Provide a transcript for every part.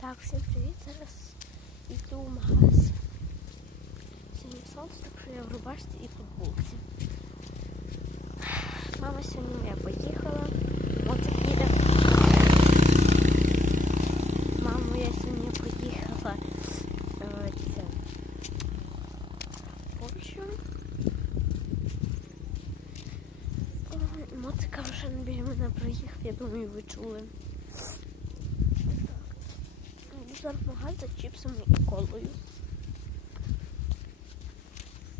Так, всім привіт. Зараз йду в магаз. Сьогодні сонце, так що я в рубашці і футболці. Мама сьогодні моя поїхала. Оце їде. Мама моя сьогодні поїхала. е, Це, в Польщу. Ой, Моцика вже біля мене проїхав, я думаю, ви чули. Зараз в за чіпсами і колою.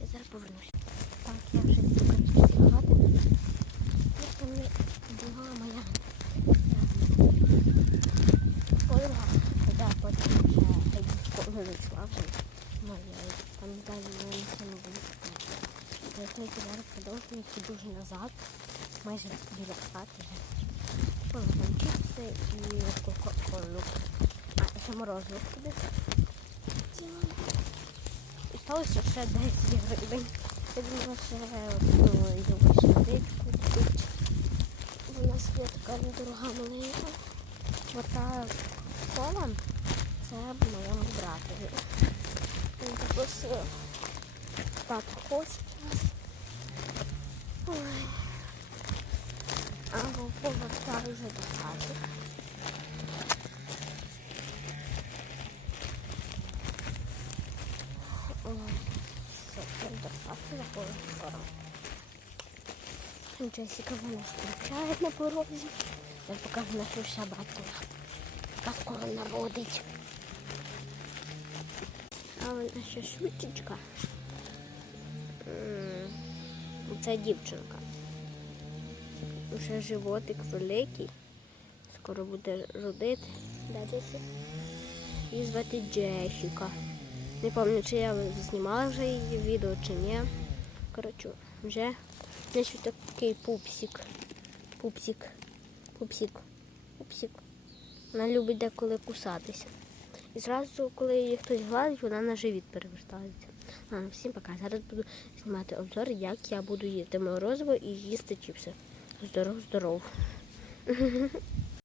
Я зараз повернуся. Так, я вже коротше, знімати. Просто мені була моя подруга, да, потім вже в школу вже. Моя, там далі я не буду. Я тільки зараз продовжую йти дуже назад, майже біля хати там чіпси і кока-колу. Морозиво собі. І сталося ще 10 гривень. Я думала, ще одну водичку купити. У нас є така недорога маленька. Ота кола це моєму братові. Він попросив тато нас. Ой. А повертаю вже до хати. Ой, все, до хати заходимо скоро. Джесіка мене зустрічає на порозі. Я покажу нашу собаку. Яка скоро народить. А вона ще швидчечка. М, Це дівчинка. Уже животик великий. Скоро буде родити. Да, Джесі? Її звати Джесіка. Не пам'ятаю, чи я знімала вже її відео, чи ні. Коротше, вже десь такий пупсик. Пупсик. Пупсик. Пупсик. Вона любить деколи кусатися. І зразу, коли її хтось гладить, вона на живіт перевертається. Ладно, всім пока. Зараз буду знімати обзор, як я буду їсти морозиво і їсти чіпси. Здоров, здоров.